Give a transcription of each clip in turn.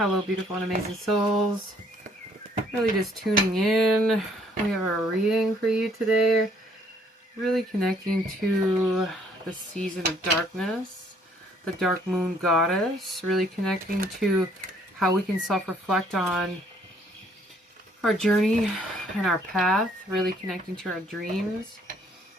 Hello, beautiful and amazing souls. Really just tuning in. We have a reading for you today. Really connecting to the season of darkness, the dark moon goddess. Really connecting to how we can self-reflect on our journey and our path. Really connecting to our dreams.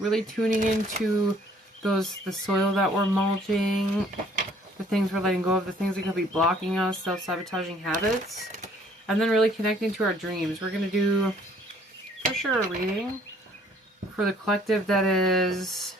Really tuning into the soil that we're mulching, the things we're letting go of, the things that could be blocking us, self-sabotaging habits, and then really connecting to our dreams. We're going to do, for sure, a reading for the collective that is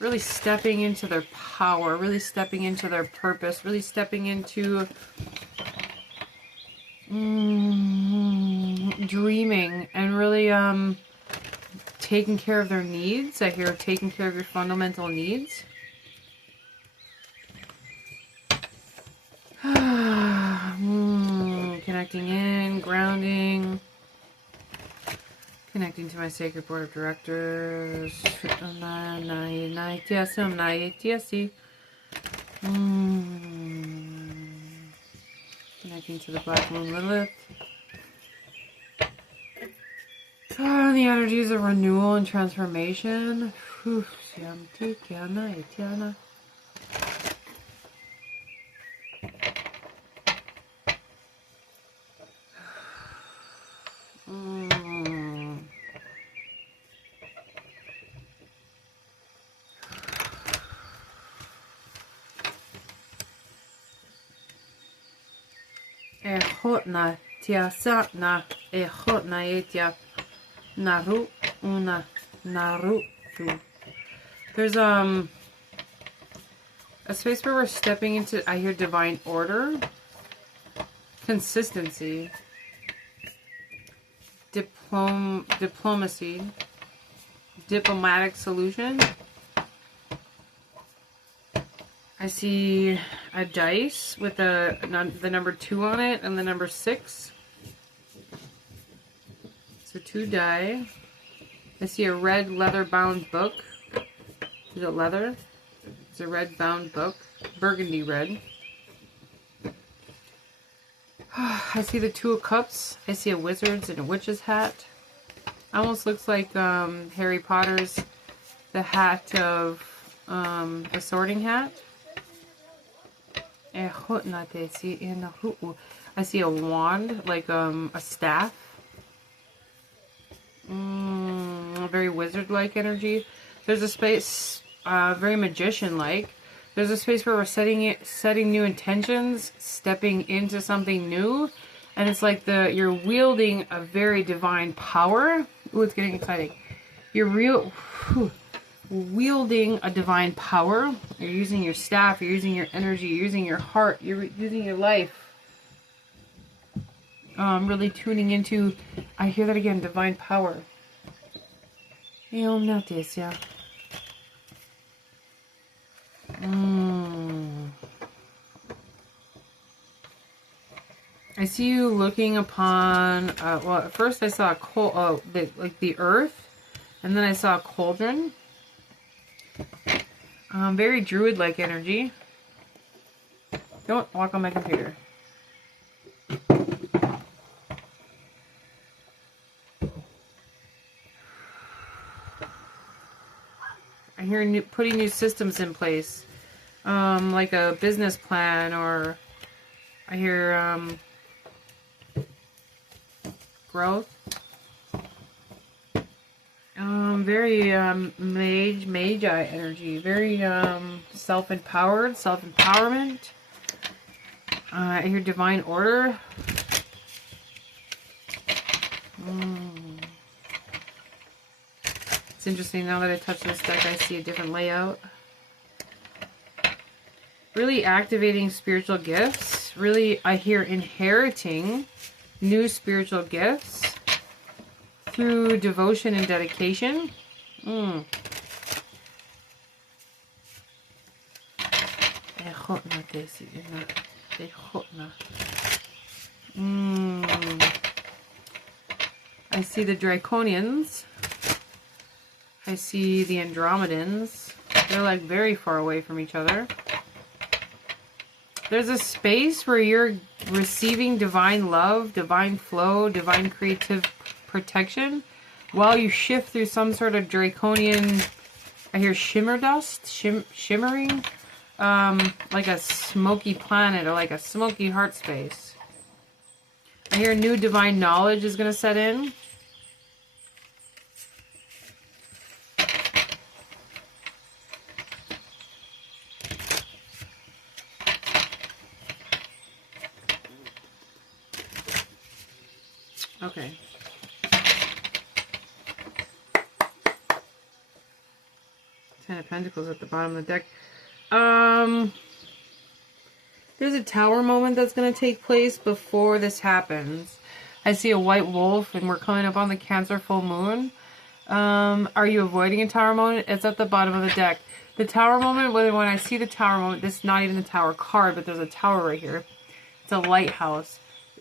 really stepping into their power, really stepping into their purpose, really stepping into dreaming and really taking care of their needs. I hear taking care of your fundamental needs. Connecting in, grounding, connecting to my sacred board of directors. Connecting to the Black Moon Lilith. The energies of renewal and transformation. Ehotna tiasa na ehotna etia naru una naru. There's a space where we're stepping into, I hear divine order, consistency, diplomacy, diplomatic solution. I see a dice with the number 2 on it and the number 6. So 2 die. I see a red leather bound book. Is it leather? It's a red bound book. Burgundy red. I see the 2 of Cups. I see a wizard's and a witch's hat. Almost looks like Harry Potter's the hat of the sorting hat. I see a wand, like a staff. Very wizard-like energy. There's a space, very magician-like. There's a space where we're setting new intentions, stepping into something new, and it's like you're wielding a very divine power. Ooh, it's getting exciting. You're wielding a divine power. You're using your staff, you're using your energy, you're using your heart, you're using your life. Really tuning into, I hear that again, divine power. I see you looking upon, well, at first I saw the earth, and then I saw a cauldron. Very druid-like energy. Don't walk on my computer. I hear putting new systems in place, like a business plan, or I hear growth. Very magi energy, very self-empowered, self-empowerment. I hear divine order. It's interesting, now that I touch this deck, I see a different layout. Really activating spiritual gifts. Really, I hear inheriting new spiritual gifts through devotion and dedication. I see the Draconians. I see the Andromedans. They're like very far away from each other. There's a space where you're receiving divine love, divine flow, divine creative protection while you shift through some sort of draconian, I hear shimmer dust, shimmering, like a smoky planet or like a smoky heart space. I hear new divine knowledge is going to set in. Okay. Ten of Pentacles at the bottom of the deck. There's a tower moment that's going to take place before this happens. I see a white wolf, and we're coming up on the Cancer full moon. Are you avoiding a tower moment? It's at the bottom of the deck. The tower moment, when I see the tower moment, this is not even the tower card, but there's a tower right here. It's a lighthouse.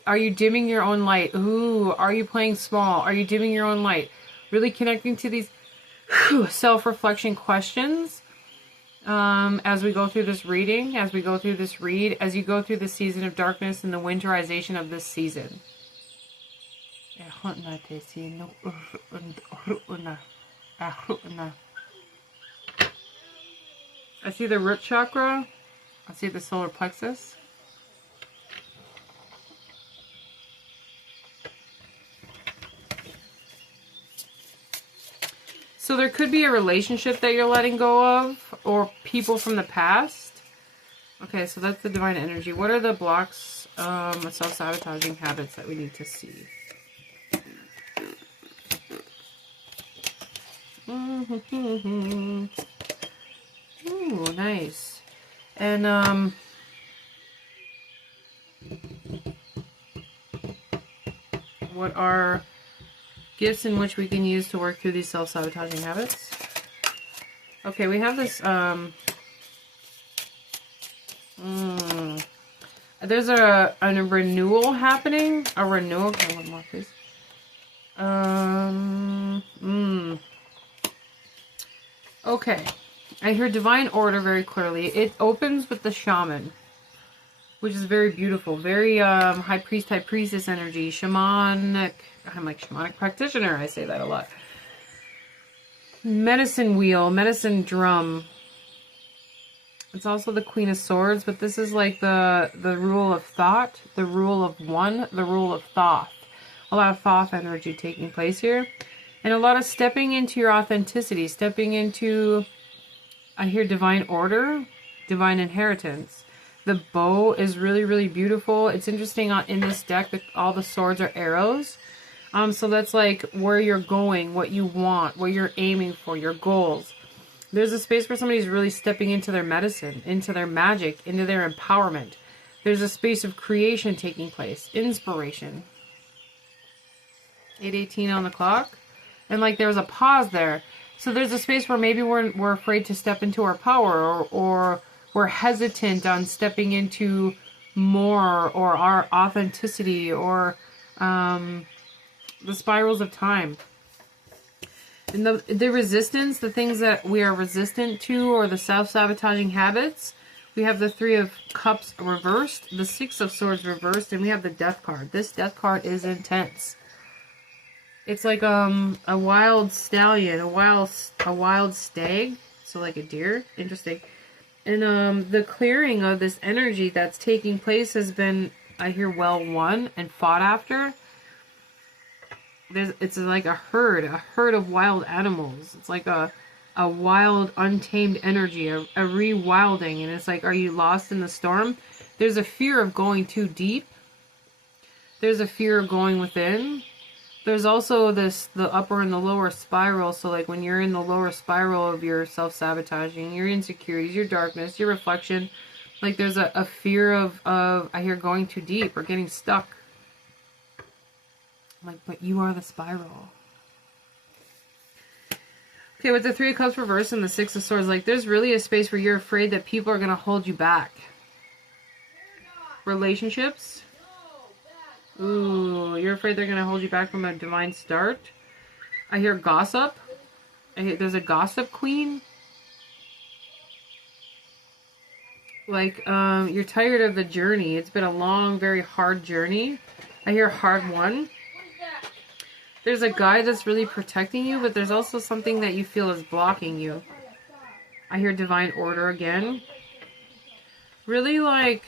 Are you dimming your own light? Ooh, are you playing small? Are you dimming your own light? Really connecting to these self-reflection questions as we go through this reading, as we go through this read, as you go through the season of darkness and the winterization of this season. I see the root chakra. I see the solar plexus. So there could be a relationship that you're letting go of, or people from the past. Okay, so that's the divine energy. What are the blocks, self-sabotaging habits that we need to see? Ooh, nice. And, what are gifts in which we can use to work through these self-sabotaging habits? Okay, we have this, there's a renewal happening. A renewal. Okay, one more, please. Okay. I hear divine order very clearly. It opens with the shaman, which is very beautiful. Very, high priest, high priestess energy. Shamanic. I'm like shamanic practitioner. I say that a lot. Medicine wheel, medicine drum. It's also the Queen of Swords, but this is like the rule of thought, the rule of one, the rule of Thoth. A lot of Thoth energy taking place here. And a lot of stepping into your authenticity, stepping into, I hear divine order, divine inheritance. The bow is really, really beautiful. It's interesting in this deck that all the swords are arrows. So that's like where you're going, what you want, what you're aiming for, your goals. There's a space where somebody's really stepping into their medicine, into their magic, into their empowerment. There's a space of creation taking place, inspiration. 8:18 on the clock. And like there was a pause there. So there's a space where maybe we're afraid to step into our power, or we're hesitant on stepping into more, or our authenticity, or the spirals of time. And the resistance, the things that we are resistant to, or the self-sabotaging habits, we have the Three of Cups reversed, the Six of Swords reversed, and we have the Death card. This Death card is intense. It's like a wild stallion, a wild stag, so like a deer. Interesting. And the clearing of this energy that's taking place has been, I hear, well won and fought after. It's like a herd of wild animals. It's like a wild, untamed energy, a rewilding. And it's like, are you lost in the storm? There's a fear of going too deep. There's a fear of going within. There's also the upper and the lower spiral. So like when you're in the lower spiral of your self-sabotaging, your insecurities, your darkness, your reflection, like there's a fear of, I hear, going too deep or getting stuck. Like, but you are the spiral. Okay, with the Three of Cups reversed and the Six of Swords, like there's really a space where you're afraid that people are going to hold you back. Relationships. Ooh, you're afraid they're going to hold you back from a divine start. I hear gossip. I hear there's a gossip queen. Like, you're tired of the journey. It's been a long, very hard journey. I hear hard won. There's a guy that's really protecting you, but there's also something that you feel is blocking you. I hear divine order again. Really like,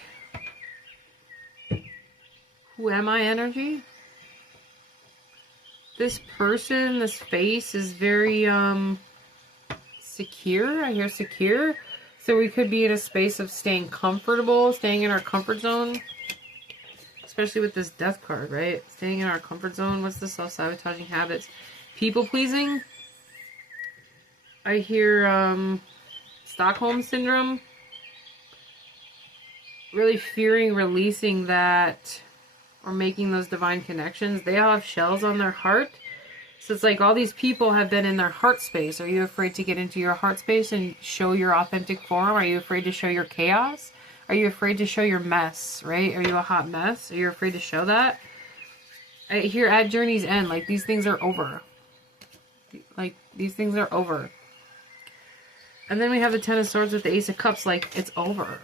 who am I energy? This person, this face is very secure. I hear secure. So we could be in a space of staying comfortable, staying in our comfort zone. Especially with this death card, right? Staying in our comfort zone. What's the self-sabotaging habits? People-pleasing. I hear Stockholm Syndrome. Really fearing releasing that or making those divine connections. They all have shells on their heart. So it's like all these people have been in their heart space. Are you afraid to get into your heart space and show your authentic form? Are you afraid to show your chaos? Are you afraid to show your mess, right? Are you a hot mess? Are you afraid to show that? I hear at journey's end, like these things are over. Like these things are over. And then we have the Ten of Swords with the Ace of Cups, like it's over.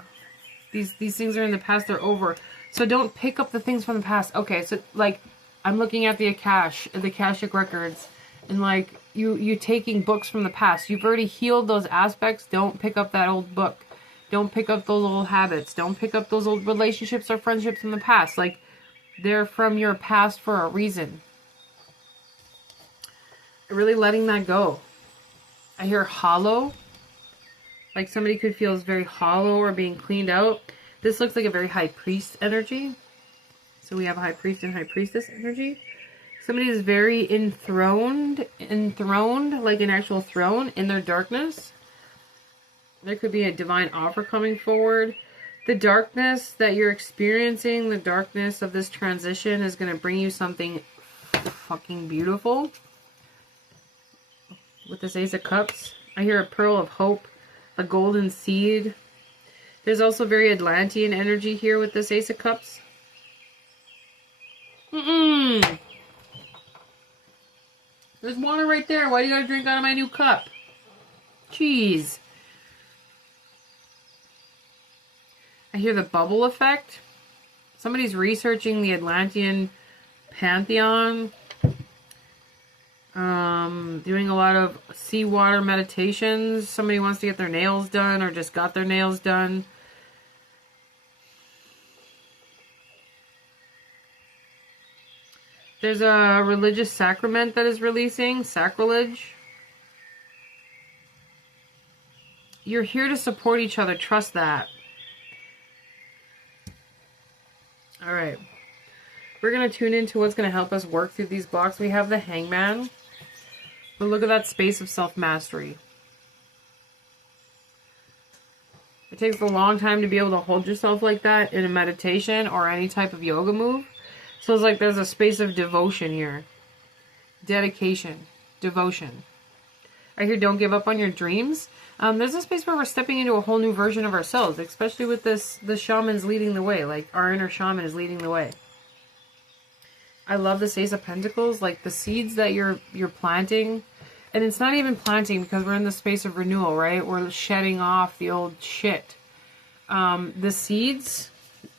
These things are in the past, they're over. So don't pick up the things from the past. Okay, so like I'm looking at the Akashic records, and like you taking books from the past. You've already healed those aspects. Don't pick up that old book. Don't pick up those old habits. Don't pick up those old relationships or friendships from the past. Like they're from your past for a reason. Really letting that go. I hear hollow. Like somebody could feel very hollow or being cleaned out. This looks like a very high priest energy. So we have a high priest and high priestess energy. Somebody is very enthroned, like an actual throne in their darkness. There could be a divine offer coming forward. The darkness that you're experiencing, the darkness of this transition is going to bring you something fucking beautiful. With this Ace of Cups, I hear a pearl of hope, a golden seed. There's also very Atlantean energy here with this Ace of Cups. There's water right there. Why do you gotta drink out of my new cup? Jeez. I hear the bubble effect. Somebody's researching the Atlantean pantheon. Doing a lot of seawater meditations. Somebody wants to get their nails done or just got their nails done. There's a religious sacrament that is releasing. Sacrilege. You're here to support each other. Trust that. Alright. We're going to tune into what's going to help us work through these blocks. We have the Hangman. But look at that space of self-mastery. It takes a long time to be able to hold yourself like that in a meditation or any type of yoga move. So it's like there's a space of devotion here. Dedication. Devotion. I hear don't give up on your dreams. There's a space where we're stepping into a whole new version of ourselves, especially with this, the shaman's leading the way. Like our inner shaman is leading the way. I love this Ace of Pentacles, like the seeds that you're planting. And it's not even planting because we're in the space of renewal, right? We're shedding off the old shit. The seeds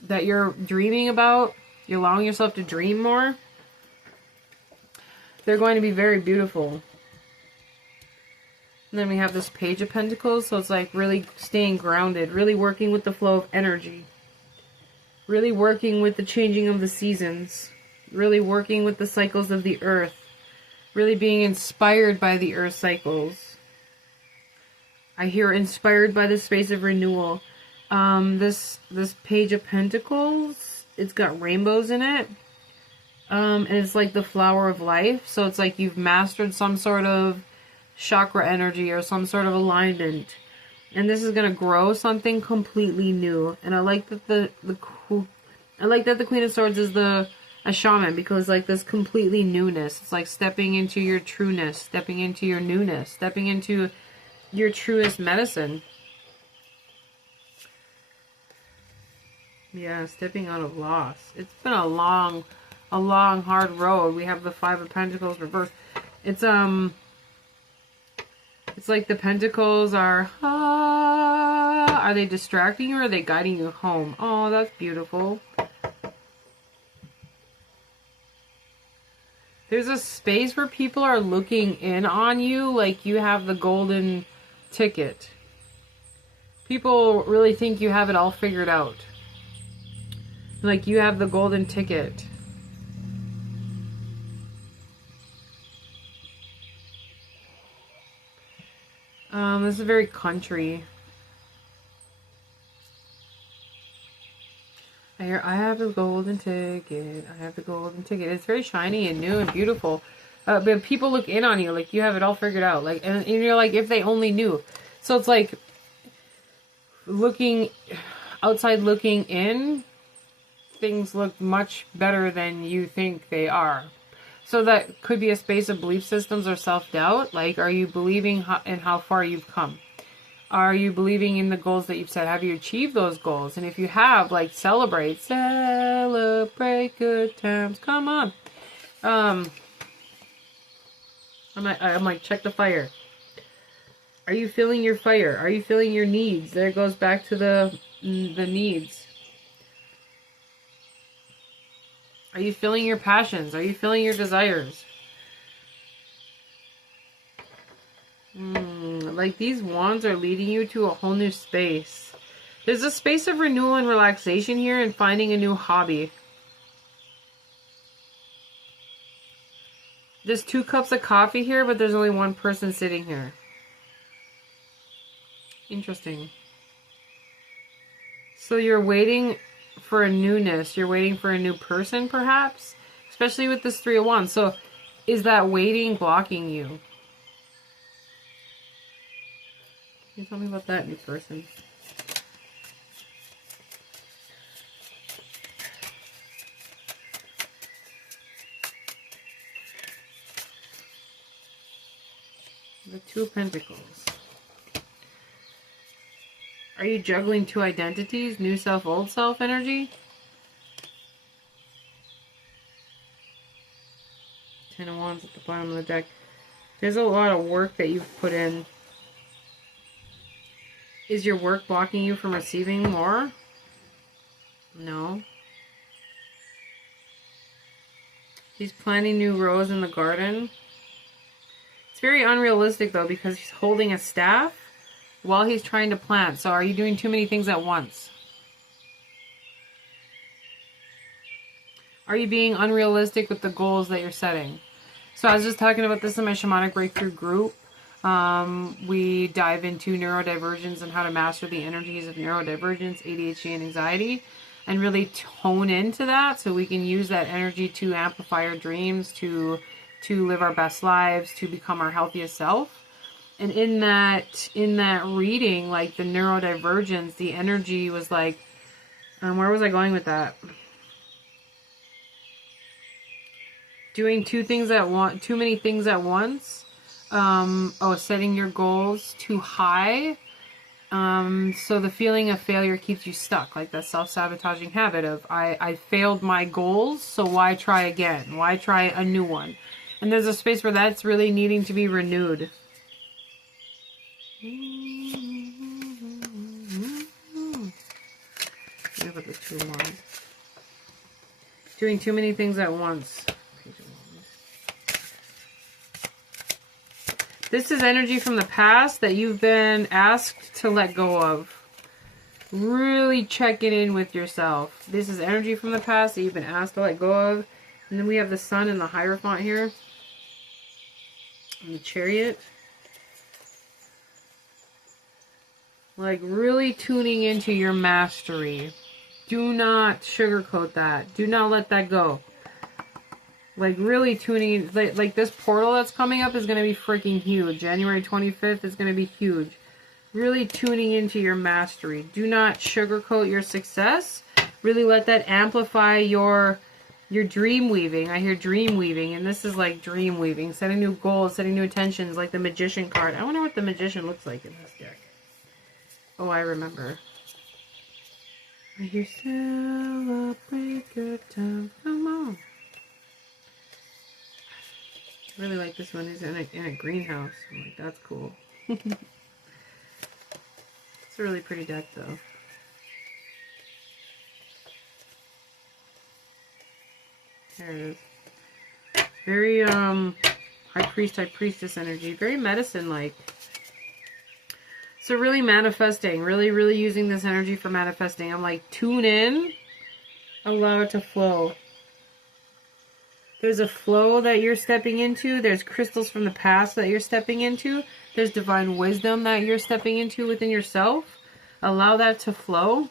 that you're dreaming about, you're allowing yourself to dream more. They're going to be very beautiful. And then we have this Page of Pentacles, so it's like really staying grounded, really working with the flow of energy. Really working with the changing of the seasons. Really working with the cycles of the earth. Really being inspired by the earth cycles. I hear inspired by the space of renewal. This Page of Pentacles, it's got rainbows in it. And it's like the flower of life. So it's like you've mastered some sort of chakra energy or some sort of alignment. And this is going to grow something completely new. And I like that the Queen of Swords is a shaman, because like this completely newness. It's like stepping into your trueness, stepping into your newness, stepping into your truest medicine. Yeah, stepping out of loss. It's been a long, hard road. We have the Five of Pentacles reversed. It's like the pentacles are Ah, are they distracting you or are they guiding you home? Oh, that's beautiful. There's a space where people are looking in on you like you have the golden ticket. People really think you have it all figured out. Like you have the golden ticket. This is very country. I hear, I have the golden ticket. I have the golden ticket. It's very shiny and new and beautiful. But people look in on you like you have it all figured out. Like, and you're like, if they only knew. So it's like looking outside, looking in. Things look much better than you think they are. So that could be a space of belief systems or self-doubt. Like, are you believing in how far you've come? Are you believing in the goals that you've set? Have you achieved those goals? And if you have, like, celebrate. Celebrate good times. Come on. I'm like, check the fire. Are you feeling your fire? Are you feeling your needs? There it goes back to the needs. Are you feeling your passions? Are you feeling your desires? Like these wands are leading you to a whole new space. There's a space of renewal and relaxation here and finding a new hobby. There's 2 cups of coffee here, but there's only 1 person sitting here. Interesting. So you're waiting for a newness. You're waiting for a new person, perhaps? Especially with this 3 of Wands. So is that waiting blocking you? Can you tell me about that new person? The 2 of Pentacles. Are you juggling 2 identities? New self, old self energy? 10 of Wands at the bottom of the deck. There's a lot of work that you've put in. Is your work blocking you from receiving more? No. He's planting new rows in the garden. It's very unrealistic though because he's holding a staff while he's trying to plant. So are you doing too many things at once? Are you being unrealistic with the goals that you're setting? So I was just talking about this in my Shamanic Breakthrough group. We dive into neurodivergence and how to master the energies of neurodivergence, ADHD, and anxiety, and really tone into that so we can use that energy to amplify our dreams, to live our best lives, to become our healthiest self. And in that reading, like the neurodivergence, the energy was like, where was I going with that? Doing too many things at once. Setting your goals too high. So the feeling of failure keeps you stuck, like that self-sabotaging habit of, I failed my goals, so why try again? Why try a new one? And there's a space where that's really needing to be renewed. Let me put this 2 of Wands. Doing too many things at once. This is energy from the past that you've been asked to let go of. Really checking in with yourself. This is energy from the past that you've been asked to let go of. And then we have the Sun and the Hierophant here. And the Chariot. Like really tuning into your mastery. Do not sugarcoat that. Do not let that go. Like really tuning in, like this portal that's coming up is going to be freaking huge. January 25th is going to be huge. Really tuning into your mastery. Do not sugarcoat your success. Really let that amplify your dream weaving. I hear dream weaving, and this is like dream weaving. Setting new goals, setting new intentions, like the Magician card. I wonder what the Magician looks like in this deck. Oh, I remember. I hear celebrate good times. Come on. I really like this one. He's in a greenhouse. I'm like, that's cool. It's It's a really pretty deck, though. There it is. Very, high priest, high priestess energy. Very medicine-like. So really manifesting. Really using this energy for manifesting. I'm like, tune in. Allow it to flow. There's a flow that you're stepping into. There's crystals from the past that you're stepping into. There's divine wisdom that you're stepping into within yourself. Allow that to flow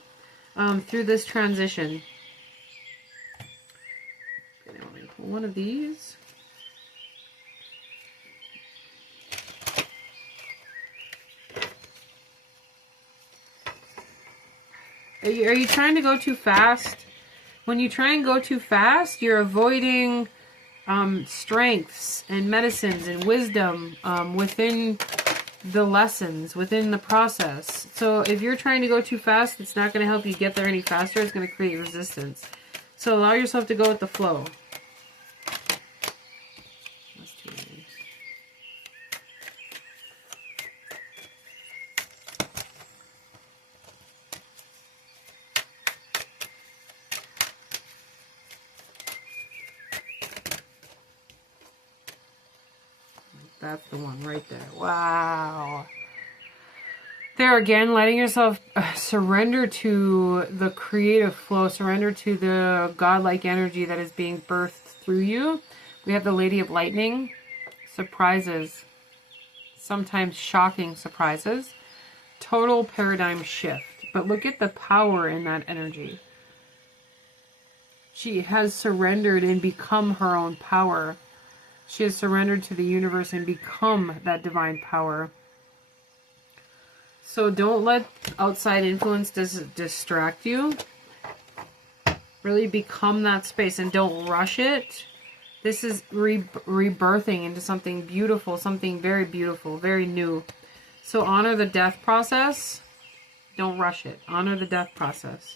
through this transition. Okay, I'm going to pull one of these. Are you trying to go too fast? When you try and go too fast, you're avoiding strengths and medicines and wisdom within the lessons, within the process. So if you're trying to go too fast, it's not going to help you get there any faster. It's going to create resistance. So allow yourself to go with the flow. That's too many. That's the one right there. Wow. There again, letting yourself surrender to the creative flow, surrender to the godlike energy that is being birthed through you. We have the Lady of Lightning, surprises, sometimes shocking surprises, total paradigm shift. But look at the power in that energy. She has surrendered and become her own power. She has surrendered to the universe and become that divine power. So don't let outside influence distract you. Really become that space and don't rush it. This is rebirthing into something beautiful, something very beautiful, very new. So honor the death process. Don't rush it. Honor the death process.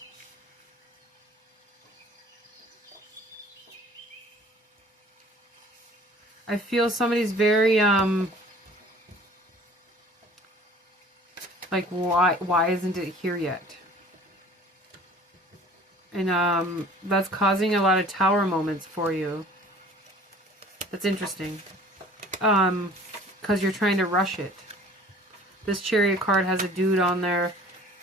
I feel somebody's very, like, why isn't it here yet? And, that's causing a lot of tower moments for you. That's interesting. Because you're trying to rush it. This Chariot card has a dude on there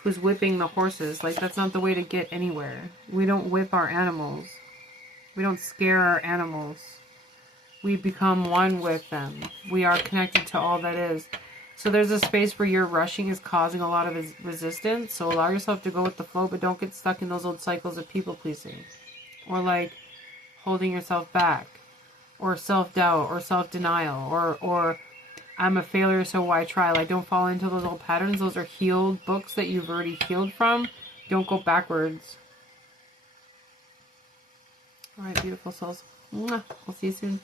who's whipping the horses. Like, that's not the way to get anywhere. We don't whip our animals. We don't scare our animals. We become one with them. We are connected to all that is. So there's a space where your rushing is causing a lot of resistance. So allow yourself to go with the flow, but don't get stuck in those old cycles of people pleasing. Or like holding yourself back. Or self-doubt or self-denial. Or I'm a failure, so why try? Like, don't fall into those old patterns. Those are healed books that you've already healed from. Don't go backwards. Alright, beautiful souls. Mwah. I'll see you soon.